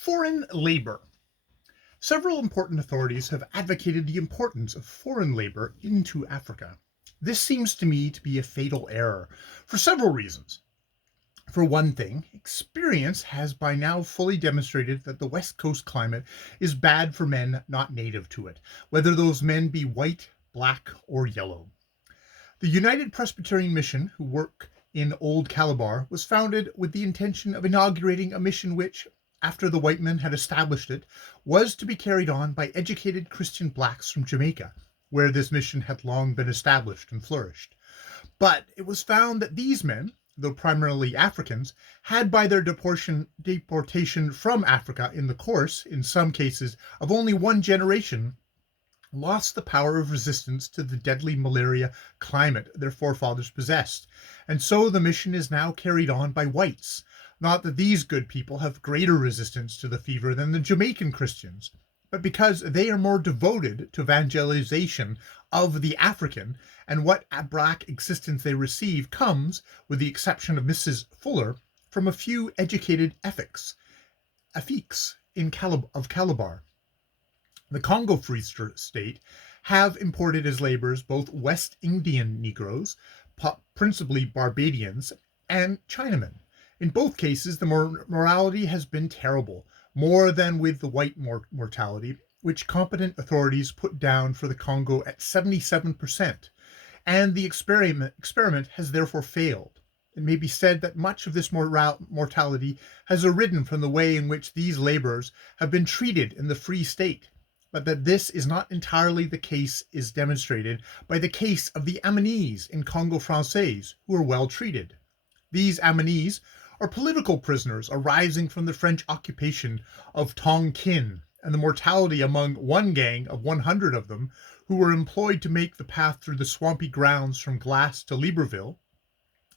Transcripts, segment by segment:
Foreign labor. Several important authorities have advocated the importance of foreign labor into Africa. This seems to me to be a fatal error for several reasons. For one thing, experience has by now fully demonstrated that the West Coast climate is bad for men not native to it, whether those men be white, black, or yellow. The United Presbyterian Mission, who work in Old Calabar, was founded with the intention of inaugurating a mission which, after the white men had established it, was to be carried on by educated Christian blacks from Jamaica, where this mission had long been established and flourished. But it was found that these men, though primarily Africans, had by their deportation from Africa in the course, in some cases, of only one generation, lost the power of resistance to the deadly malaria climate their forefathers possessed, and so the mission is now carried on by whites. Not that these good people have greater resistance to the fever than the Jamaican Christians, but because they are more devoted to evangelization of the African, and what black existence they receive comes, with the exception of Mrs. Fuller, from a few educated Afiks of Calabar. The Congo Free State have imported as laborers both West Indian Negroes, principally Barbadians, and Chinamen. In both cases, the mortality has been terrible, more than with the white mortality, which competent authorities put down for the Congo at 77%, and the experiment has therefore failed. It may be said that much of this mortality has arisen from the way in which these laborers have been treated in the Free State, but that this is not entirely the case is demonstrated by the case of the Amanese in Congo Francais, who are well treated. These Amanese are political prisoners arising from the French occupation of Tonkin, and the mortality among one gang of 100 of them, who were employed to make the path through the swampy grounds from Glass to Libreville,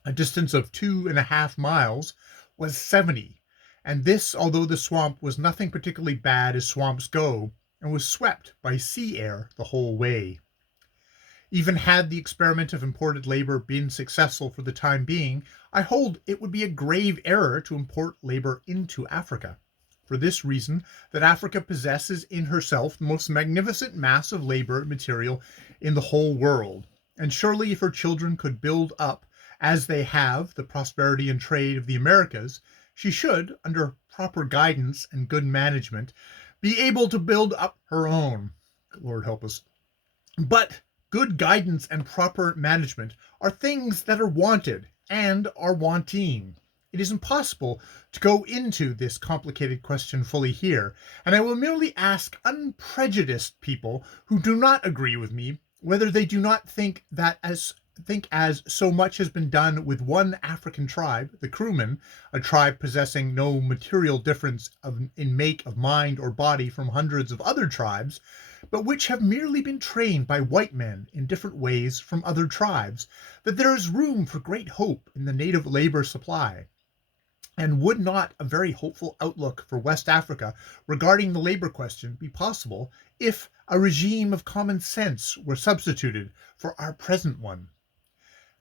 a distance of 2.5 miles, was 70, and this although the swamp was nothing particularly bad as swamps go, and was swept by sea air the whole way. Even had the experiment of imported labor been successful for the time being, I hold it would be a grave error to import labor into Africa. For this reason, that Africa possesses in herself the most magnificent mass of labor material in the whole world, and surely if her children could build up, as they have, the prosperity and trade of the Americas, she should, under proper guidance and good management, be able to build up her own. Lord help us. But good guidance and proper management are things that are wanted and are wanting. It is impossible to go into this complicated question fully here, and I will merely ask unprejudiced people who do not agree with me whether they do not think as so much has been done with one African tribe, the Kroomen, a tribe possessing no material difference in make of mind or body from hundreds of other tribes, but which have merely been trained by white men in different ways from other tribes, that there is room for great hope in the native labor supply. And would not a very hopeful outlook for West Africa regarding the labor question be possible if a regime of common sense were substituted for our present one?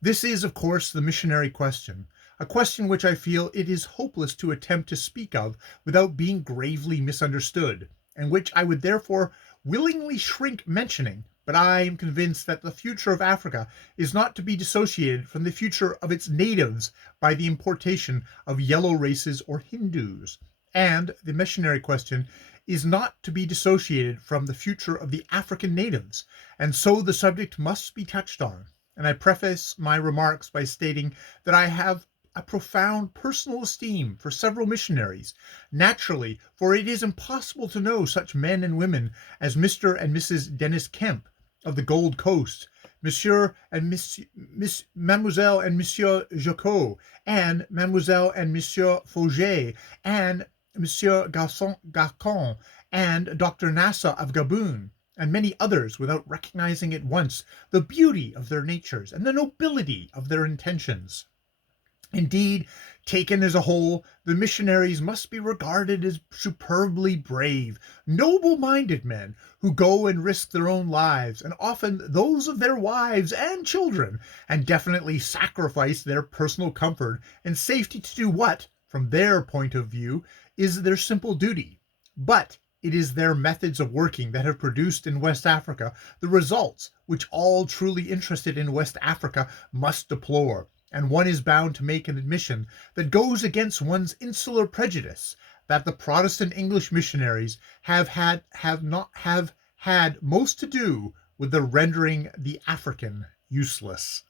This is, of course, the missionary question, a question which I feel it is hopeless to attempt to speak of without being gravely misunderstood, and which I would therefore willingly shrink mentioning, but I am convinced that the future of Africa is not to be dissociated from the future of its natives by the importation of yellow races or Hindus, and the missionary question is not to be dissociated from the future of the African natives, and so the subject must be touched on. And I preface my remarks by stating that I have a profound personal esteem for several missionaries, naturally, for it is impossible to know such men and women as Mr. and Mrs. Dennis Kemp of the Gold Coast, Monsieur and Mademoiselle and Monsieur Jacot, and Mademoiselle and Monsieur Fauget, and Monsieur Garcon, and Dr. Nassa of Gaboon, and many others, without recognizing at once the beauty of their natures and the nobility of their intentions. Indeed, taken as a whole, the missionaries must be regarded as superbly brave, noble-minded men who go and risk their own lives, and often those of their wives and children, and definitely sacrifice their personal comfort and safety to do what, from their point of view, is their simple duty. But it is their methods of working that have produced in West Africa the results which all truly interested in West Africa must deplore, and one is bound to make an admission that goes against one's insular prejudice that the Protestant English missionaries have had most to do with the rendering the African useless.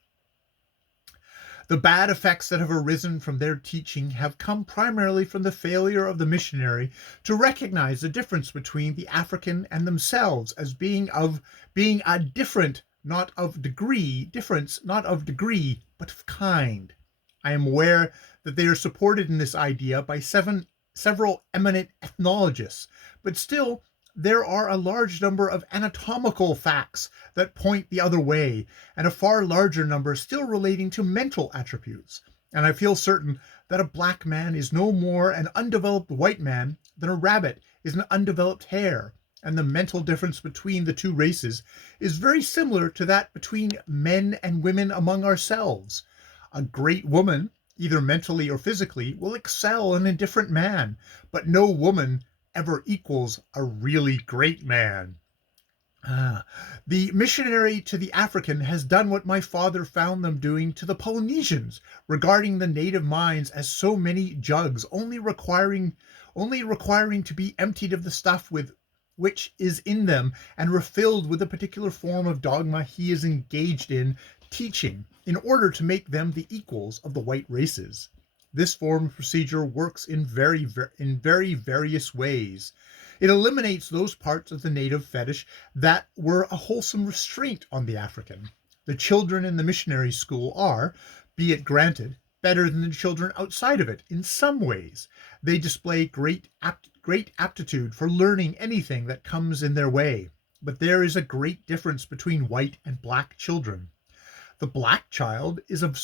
The bad effects that have arisen from their teaching have come primarily from the failure of the missionary to recognize the difference between the African and themselves as being a difference not of degree, but of kind. I am aware that they are supported in this idea by several eminent ethnologists, but still there are a large number of anatomical facts that point the other way, and a far larger number still relating to mental attributes. And I feel certain that a black man is no more an undeveloped white man than a rabbit is an undeveloped hare, and the mental difference between the two races is very similar to that between men and women among ourselves. A great woman, either mentally or physically, will excel an indifferent man, but no woman ever equals a really great man. The missionary to the African has done what my father found them doing to the Polynesians, regarding the native minds as so many jugs, only requiring to be emptied of the stuff with which is in them and refilled with a particular form of dogma he is engaged in teaching, in order to make them the equals of the white races. This form of procedure works in very various ways. It eliminates those parts of the native fetish that were a wholesome restraint on the African. The children in the missionary school are, be it granted, better than the children outside of it in some ways. They display great aptitude for learning anything that comes in their way. But there is a great difference between white and black children. The black child is a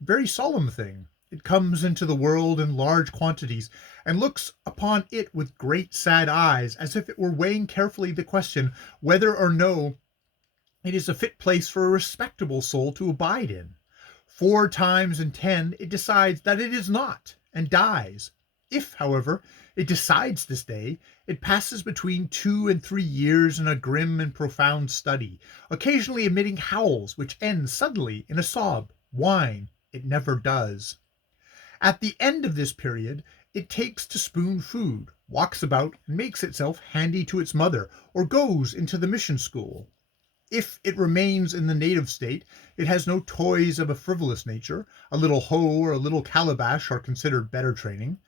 very solemn thing. It comes into the world in large quantities, and looks upon it with great sad eyes, as if it were weighing carefully the question whether or no it is a fit place for a respectable soul to abide in. 4 times in 10 it decides that it is not, and dies. If, however, it decides to stay, it passes between 2 and 3 years in a grim and profound study, occasionally emitting howls which end suddenly in a sob. Whine it never does. At the end of this period, it takes to spoon food, walks about, and makes itself handy to its mother, or goes into the mission school. If it remains in the native state, it has no toys of a frivolous nature. A little hoe or a little calabash are considered better training.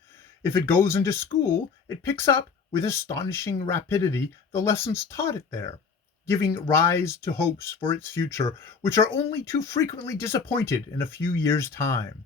If it goes into school, it picks up, with astonishing rapidity, the lessons taught it there, giving rise to hopes for its future, which are only too frequently disappointed in a few years' time.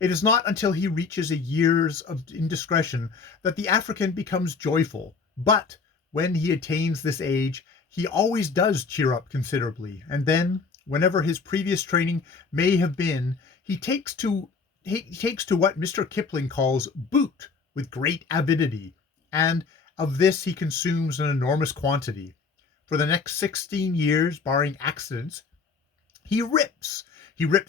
It is not until he reaches a years of indiscretion that the African becomes joyful, but when he attains this age, he always does cheer up considerably, and then, whenever his previous training may have been, he takes to what Mr. Kipling calls boot with great avidity, and of this he consumes an enormous quantity. For the next 16 years, barring accidents, he rips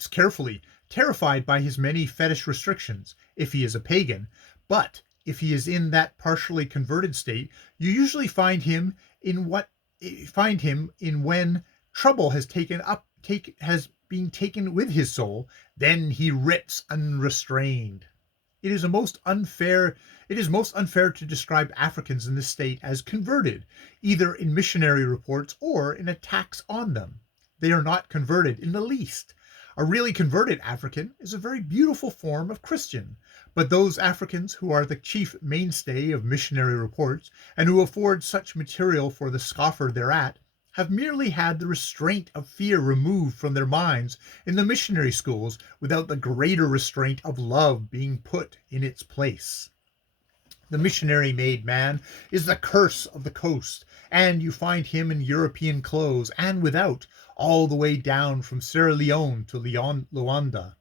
carefully, terrified by his many fetish restrictions, if he is a pagan, but if he is in that partially converted state, you usually find him in when trouble has been taken with his soul, then he rips unrestrained. It is most unfair to describe Africans in this state as converted, either in missionary reports or in attacks on them. They are not converted in the least. A really converted African is a very beautiful form of Christian, but those Africans who are the chief mainstay of missionary reports, and who afford such material for the scoffer thereat, have merely had the restraint of fear removed from their minds in the missionary schools, without the greater restraint of love being put in its place. The missionary-made man is the curse of the coast, and you find him in European clothes, and without, all the way down from Sierra Leone to Luanda.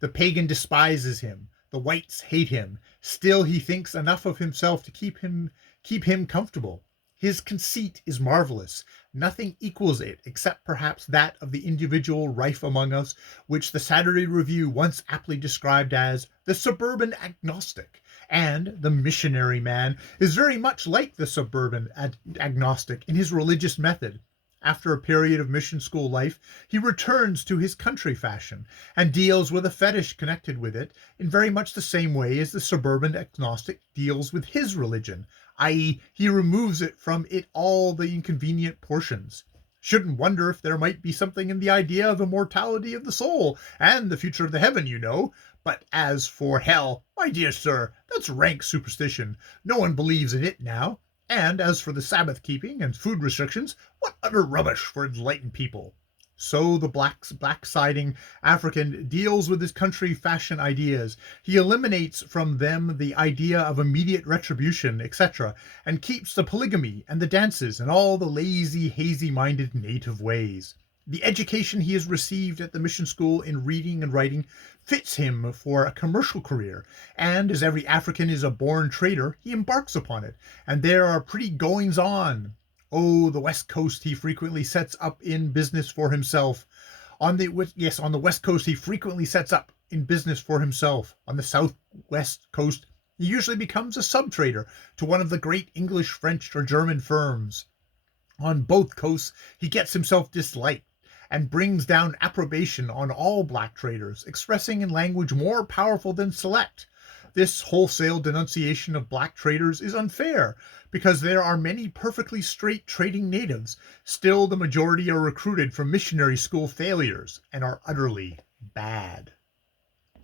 The pagan despises him, the whites hate him, still he thinks enough of himself to keep him comfortable. His conceit is marvelous. Nothing equals it, except perhaps that of the individual rife among us, which the Saturday Review once aptly described as the suburban agnostic. And the missionary man is very much like the suburban agnostic in his religious method. After a period of mission school life, he returns to his country fashion and deals with a fetish connected with it in very much the same way as the suburban agnostic deals with his religion, i.e., he removes it from it all the inconvenient portions. Shouldn't wonder if there might be something in the idea of immortality of the soul and the future of the heaven, you know. But as for hell, my dear sir, that's rank superstition. No one believes in it now. And as for the Sabbath keeping and food restrictions, what utter rubbish for enlightened people. So the black-siding African deals with his country fashion ideas. He eliminates from them the idea of immediate retribution, etc., and keeps the polygamy and the dances and all the lazy, hazy-minded native ways. The education he has received at the mission school in reading and writing fits him for a commercial career, and as every African is a born trader, he embarks upon it, and there are pretty goings on. Oh, the West Coast he frequently sets up in business for himself. On the West Coast he frequently sets up in business for himself. On the Southwest Coast he usually becomes a sub-trader to one of the great English, French, or German firms. On both coasts he gets himself disliked and brings down approbation on all black traders, expressing in language more powerful than select. This wholesale denunciation of black traders is unfair, because there are many perfectly straight trading natives. Still, the majority are recruited from missionary school failures and are utterly bad.